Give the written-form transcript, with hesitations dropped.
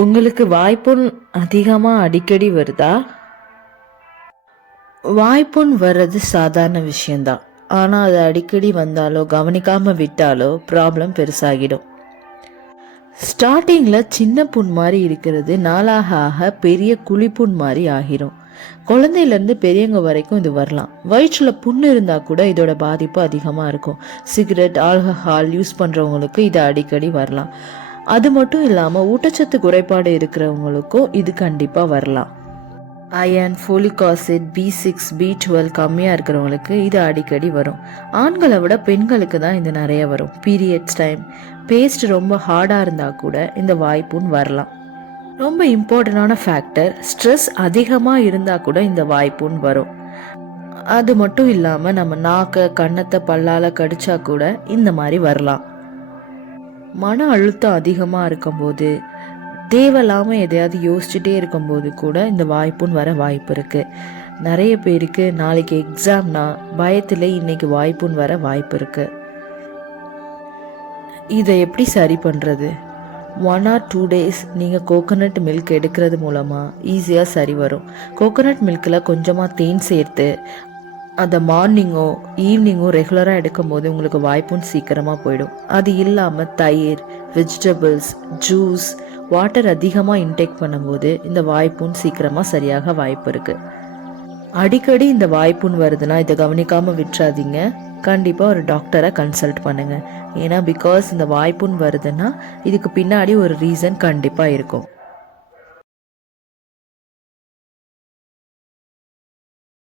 உங்களுக்கு வாய்ப்புண் அதிகமாக அடிக்கடி வருதா? வாய்ப்புண் வர்றது சாதாரண விஷயந்தான். ஆனால் அது அடிக்கடி வந்தாலோ கவனிக்காமல் விட்டாலோ ப்ராப்ளம் பெருசாகிடும். ஸ்டார்டிங்கில் சின்ன புண் மாதிரி இருக்கிறது நாளாக ஆக பெரிய குழிப்புண் மாதிரி ஆகிரும். குழந்தையிலேருந்து பெரியவங்க வரைக்கும் இது வரலாம். வயிற்றில் புண்ணு இருந்தால் கூட இதோட பாதிப்பு அதிகமாக இருக்கும். சிகரெட், ஆல்கஹால் யூஸ் பண்ணுறவங்களுக்கு இது அடிக்கடி வரலாம். அது மட்டும் இல்லாமல் ஊட்டச்சத்து குறைபாடு இருக்கிறவங்களுக்கும் இது கண்டிப்பாக வரலாம். Iron, folic acid, B6, B12 கம்மியாக இருக்கிறவங்களுக்கு இது அடிக்கடி வரும். ஆண்களை விட பெண்களுக்கு தான் இது நிறைய வரும். பீரியட்ஸ் டைம், பேஸ்ட் ரொம்ப ஹார்டாக இருந்தால் கூட இந்த வாய்ப்புண் வரலாம். ரொம்ப இம்பார்ட்டண்டான ஃபேக்டர், ஸ்ட்ரெஸ் அதிகமாக இருந்தால் கூட இந்த வாய்ப்புண் வரும். அது மட்டும் இல்லாமல் நம்ம நாக்கை, கன்னத்தை பல்லால் கடிச்சா கூட இந்த மாதிரி வரலாம். மன அழுத்தம் அதிகமாக இருக்கும்போது, தேவையில்லாமல் எதையாவது யோசிச்சுட்டே இருக்கும்போது கூட இந்த வாய்ப்புன்னு வர வாய்ப்பு இருக்குது. நிறைய பேருக்கு நாளைக்கு எக்ஸாம்னா பயத்தில் இன்னைக்கு வாய்ப்புன்னு வர வாய்ப்பு இருக்குது. இதை எப்படி சரி பண்ணுறது? 1 or 2 days நீங்கள் கோகோனட் மில்க் எடுக்கிறது மூலமாக ஈஸியாக சரி வரும். கோகோனட் மில்கில் கொஞ்சமாக தேன் சேர்த்து அதை மார்னிங்கோ ஈவினிங்கோ ரெகுலராக எடுக்கும்போது உங்களுக்கு வாய்ப்புன்னு சீக்கிரமாக போயிடும். அது இல்லாமல் தயிர், வெஜிடபிள்ஸ், ஜூஸ், வாட்டர் அதிகமாக இன்டேக் பண்ணும்போது இந்த வாய்ப்புன்னு சீக்கிரமாக சரியாக வாய்ப்பு இருக்குது. அடிக்கடி இந்த வாய்ப்புன்னு வருதுன்னா இதை கவனிக்காமல் விட்டுறாதீங்க. கண்டிப்பாக ஒரு டாக்டரை கன்சல்ட் பண்ணுங்கள். ஏன்னா பிகாஸ் இந்த வாய்ப்புன்னு வருதுன்னா இதுக்கு பின்னாடி ஒரு ரீசன் கண்டிப்பாக இருக்கும்.